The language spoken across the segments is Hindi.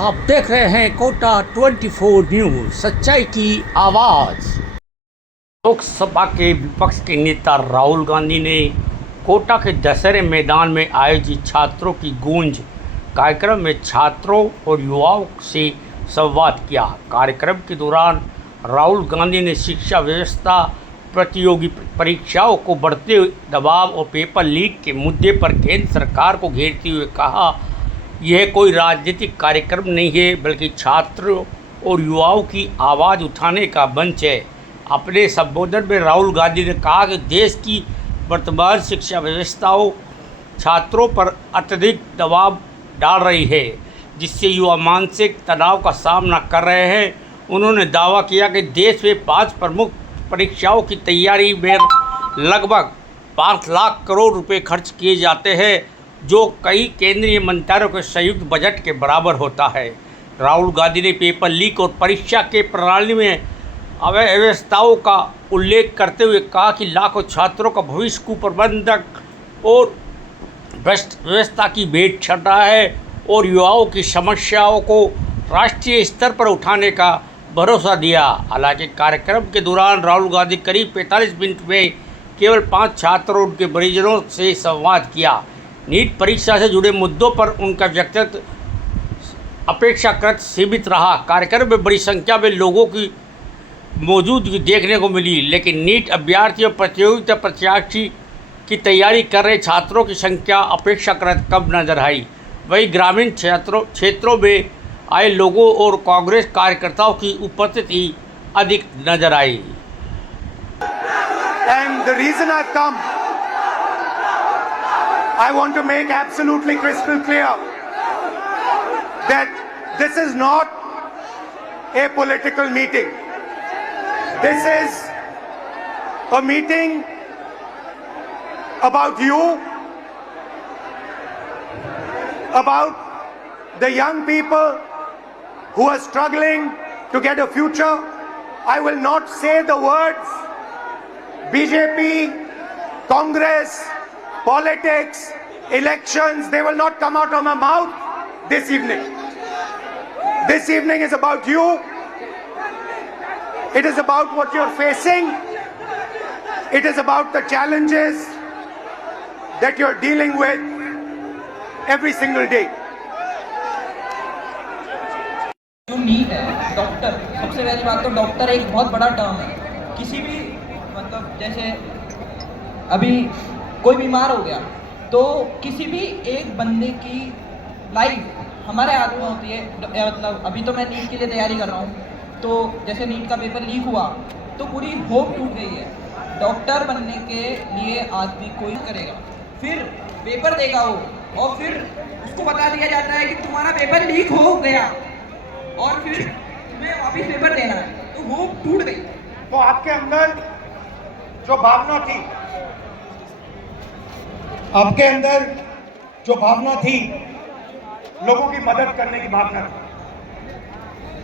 आप देख रहे हैं कोटा 24 न्यूज, सच्चाई की आवाज़। लोकसभा के विपक्ष के नेता राहुल गांधी ने कोटा के दशहरे मैदान में आयोजित छात्रों की गूंज कार्यक्रम में छात्रों और युवाओं से संवाद किया। कार्यक्रम के दौरान राहुल गांधी ने शिक्षा व्यवस्था, प्रतियोगी परीक्षाओं को बढ़ते दबाव और पेपर लीक के मुद्दे पर केंद्र सरकार को घेरते हुए कहा, यह कोई राजनीतिक कार्यक्रम नहीं है बल्कि छात्रों और युवाओं की आवाज़ उठाने का मंच है। अपने संबोधन में राहुल गांधी ने कहा कि देश की वर्तमान शिक्षा व्यवस्थाओं छात्रों पर अत्यधिक दबाव डाल रही है, जिससे युवा मानसिक तनाव का सामना कर रहे हैं। उन्होंने दावा किया कि देश में 5 प्रमुख परीक्षाओं की तैयारी में लगभग 5 लाख करोड़ रुपए खर्च किए जाते हैं, जो कई केंद्रीय मंत्रालयों के संयुक्त बजट के बराबर होता है। राहुल गांधी ने पेपर लीक और परीक्षा के प्रणाली में अव्यवस्थाओं का उल्लेख करते हुए कहा कि लाखों छात्रों का भविष्य कुप्रबंधक और भ्रष्ट व्यवस्था की भेंट चढ़ रहा है और युवाओं की समस्याओं को राष्ट्रीय स्तर पर उठाने का भरोसा दिया। हालांकि कार्यक्रम के दौरान राहुल गांधी करीब 45 मिनट में केवल 5 छात्रों और उनके परिजनों से संवाद किया। नीट परीक्षा से जुड़े मुद्दों पर उनका वक्तव्य अपेक्षाकृत सीमित रहा। कार्यक्रम में बड़ी संख्या में लोगों की मौजूदगी देखने को मिली, लेकिन नीट अभ्यर्थी और प्रतियोगिता प्रत्याशी की तैयारी कर रहे छात्रों की संख्या अपेक्षाकृत कम नजर आई। वहीं ग्रामीण क्षेत्रों में आए लोगों और कांग्रेस कार्यकर्ताओं की उपस्थिति अधिक नजर आई। And the reason I've come, I want to make absolutely crystal clear that this is not a political meeting. This is a meeting about you, about the young people who are struggling to get a future. I will not say the words BJP, Congress, politics, elections. They will not come out of my mouth this evening. This evening is about you. It is about what you're facing. It is about the challenges that you're dealing with every single day. जो नीट है, डॉक्टर, सबसे पहली बात तो डॉक्टर एक बहुत बड़ा टर्म है। किसी भी मतलब जैसे अभी कोई बीमार हो गया तो किसी भी एक बंदे की लाइफ हमारे हाथ में होती है। मतलब अभी तो मैं नीट के लिए तैयारी कर रहा हूँ, तो जैसे नीट का पेपर लीक हुआ तो पूरी होप टूट गई है। डॉक्टर बनने के लिए आदमी कोई करेगा, फिर पेपर देगा वो, और फिर उसको बता दिया जाता है कि तुम्हारा पेपर लीक हो गया और फिर तुम्हें वापिस पेपर देना है, तो होप टूट गई। तो आपके अंदर जो भावना थी, आपके अंदर जो भावना थी, लोगों की मदद करने की भावना थी,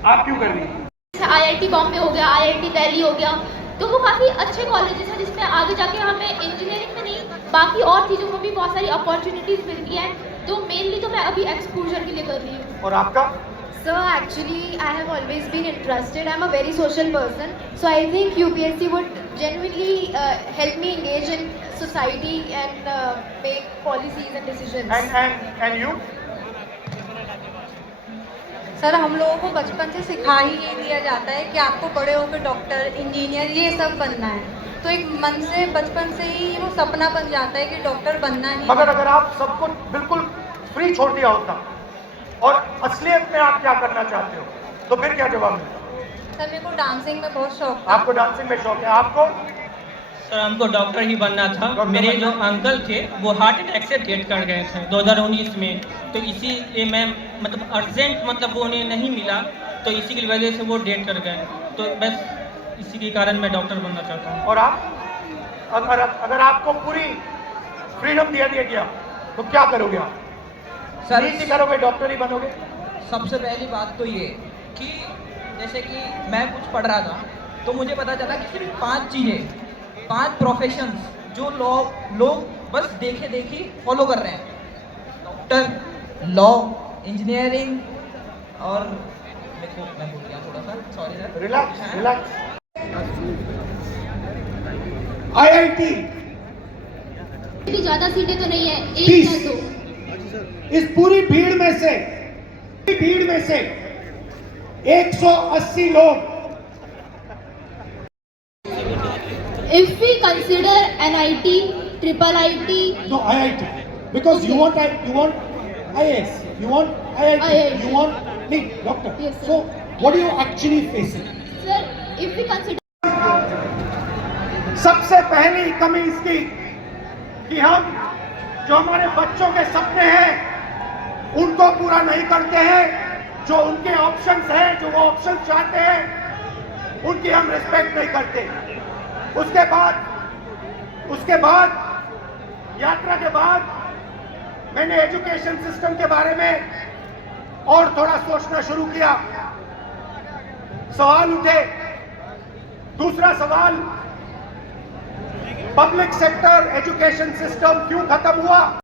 आप क्यों कर रही हैं? IIT बॉम्बे हो गया, IIT दिल्ली हो गया, तो वो काफ़ी अच्छे कॉलेजेस हैं जिसमें आगे जाके हमें इंजीनियरिंग में नहीं, बाकी और चीज़ों में भी बहुत सारी अपॉर्चुनिटीज़ मिलती हैं। तो मेनली तो मैं अभी एक्सपोजर के लिए कर रही हूँ। और आपका? Sir, actually, I have always been interested. I'm a very social person, so I think UPSC would genuinely help me engage in society and make policies and decisions. And you? Sir, हम लोगों को बचपन से सिखा ही ये दिया जाता है कि आपको बड़े होकर डॉक्टर, इंजीनियर ये सब बनना है, तो एक मन से बचपन से ही वो सपना बन जाता है कि डॉक्टर बनना ही। मगर अगर आप सबको बिल्कुल फ्री छोड़ दिया होता और असलियत में आप क्या करना चाहते हो, तो फिर क्या जवाब मिलता? सर, मेरे को डांसिंग में बहुत शौक था। आपको डांसिंग में शौक है? आपको? सर, हमको डॉक्टर ही बनना था। मेरे जो अंकल थे वो हार्ट अटैक से डेथ कर गए थे 2019 में, तो इसीलिए मैं मतलब अर्जेंट मतलब वो उन्हें नहीं मिला, तो इसी की वजह से वो डेथ कर गए, तो बस इसी के कारण मैं डॉक्टर बनना चाहता हूँ। और आप? अगर आपको पूरी फ्रीडम दिया गया तो क्या करोगे आप? सर, नहीं करोगे, डॉक्टर ही बनोगे? सबसे पहली बात तो ये कि जैसे कि मैं कुछ पढ़ रहा था तो मुझे पता चला कि सिर्फ 5 चीज़ें, 5 प्रोफेशंस जो लोग बस देखे देखी फॉलो कर रहे हैं। डॉक्टर, लॉ, इंजीनियरिंग और देखो मैं भूल गया थोड़ा सा, sorry sir. Relax relax. IIT भी ज़्यादा सीटें तो नहीं है, एक 30। या दो। इस पूरी भीड़ में से 180 लोग। If we consider NIT, triple IT, No, IIT. Because you want IAS, you want IIT, IIT. you want NEET, doctor. Yes, sir. So, what are you actually facing? sir, if we consider सबसे पहली कमी इसकी कि हम जो हमारे बच्चों के सपने हैं उनको पूरा नहीं करते हैं, जो उनके ऑप्शंस हैं, जो वो ऑप्शन चाहते हैं उनकी हम रिस्पेक्ट नहीं करते। उसके बाद यात्रा के बाद मैंने एजुकेशन सिस्टम के बारे में और थोड़ा सोचना शुरू किया। सवाल उठे। दूसरा सवाल, पब्लिक सेक्टर एजुकेशन सिस्टम क्यों खत्म हुआ?